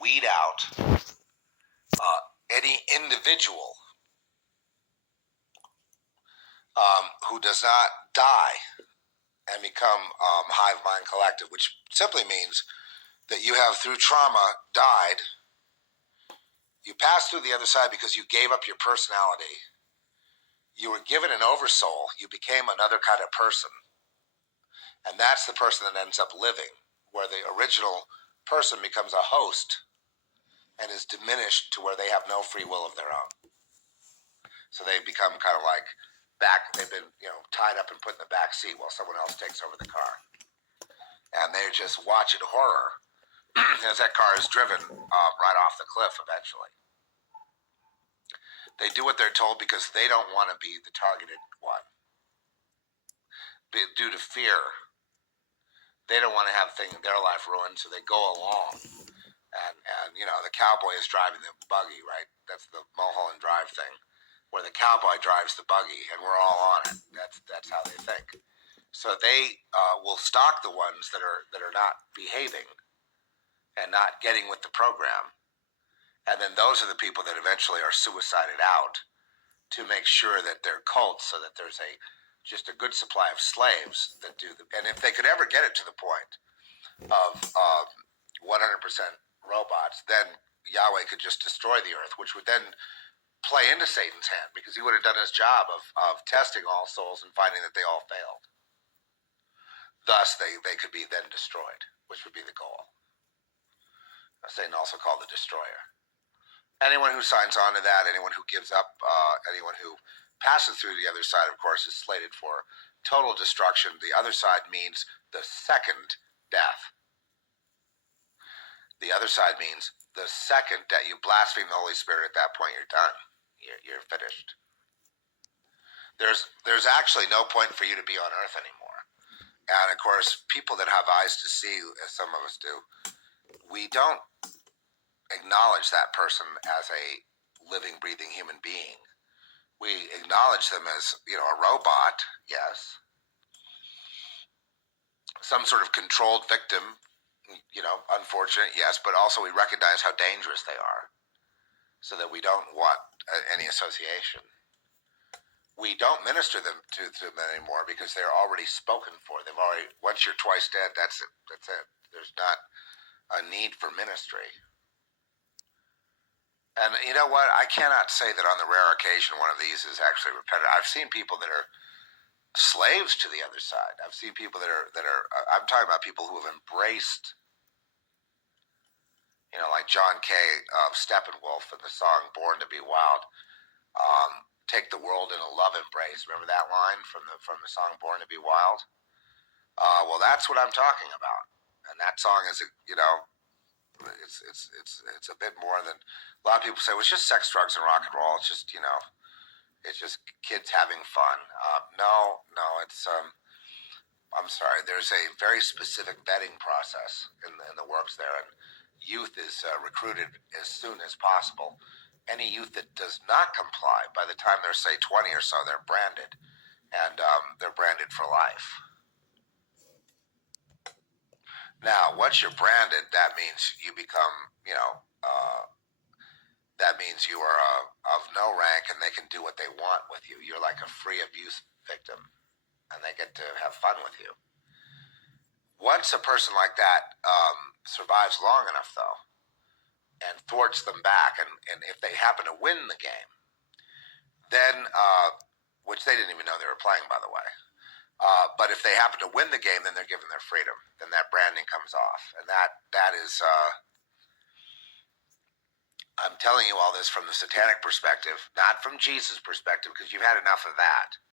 weed out any individual who does not die and become hive mind collective, which simply means that you have, through trauma, died. You passed through the other side because you gave up your personality. You were given an oversoul. You became another kind of person. And that's the person that ends up living, where the original person becomes a host and is diminished to where they have no free will of their own. So they become kind of like they've been, tied up and put in the back seat while someone else takes over the car. And they're just watching horror as that car is driven right off the cliff eventually. They do what they're told because they don't want to be the targeted one. Due to fear, they don't want to have their life ruined, so they go along. And the cowboy is driving the buggy, right? That's the Mulholland Drive thing, where the cowboy drives the buggy, and we're all on it. That's how they think. So they will stalk the ones that are not behaving and not getting with the program. And then those are the people that eventually are suicided out to make sure that they're cults, so that there's just a good supply of slaves that do them. And if they could ever get it to the point of 100% robots, then Yahweh could just destroy the earth, which would then play into Satan's hand, because he would have done his job of testing all souls and finding that they all failed. Thus, they could be then destroyed, which would be the goal. Satan also called the destroyer. Anyone who signs on to that, anyone who gives up, anyone who passes through the other side, of course, is slated for total destruction. The other side means the second death. The other side means the second that you blaspheme the Holy Spirit, at that point you're done. You're finished. There's actually no point for you to be on earth anymore. And of course, people that have eyes to see, as some of us do, we don't acknowledge that person as a living, breathing human being. We acknowledge them as, a robot, yes. Some sort of controlled victim, unfortunate, yes, but also we recognize how dangerous they are, so that we don't want any association. We don't minister them to them anymore because they're already spoken for. Once you're twice dead, that's it. There's not a need for ministry. And you know what? I cannot say that on the rare occasion one of these is actually repetitive. I've seen people that are slaves to the other side. I've seen people that are. I'm talking about people who have embraced, like John Kay of Steppenwolf in the song "Born to Be Wild." Take the world in a love embrace. Remember that line from the song "Born to Be Wild"? Well, that's what I'm talking about. And that song is it's a bit more than a lot of people say. Well, it's just sex, drugs, and rock and roll. It's just it's just kids having fun. No, it's I'm sorry. There's a very specific vetting process in the works there, and youth is recruited as soon as possible. Any youth that does not comply, by the time they're say 20 or so, they're branded, and they're branded for life. Now, once you're branded, that means you become, that means you are of no rank, and they can do what they want with you. You're like a free abuse victim, and they get to have fun with you. Once a person like that survives long enough, though, and thwarts them back, and if they happen to win the game, then, which they didn't even know they were playing, by the way, but if they happen to win the game, then they're given their freedom. Then that branding comes off. And that is, I'm telling you all this from the satanic perspective, not from Jesus' perspective, because you've had enough of that.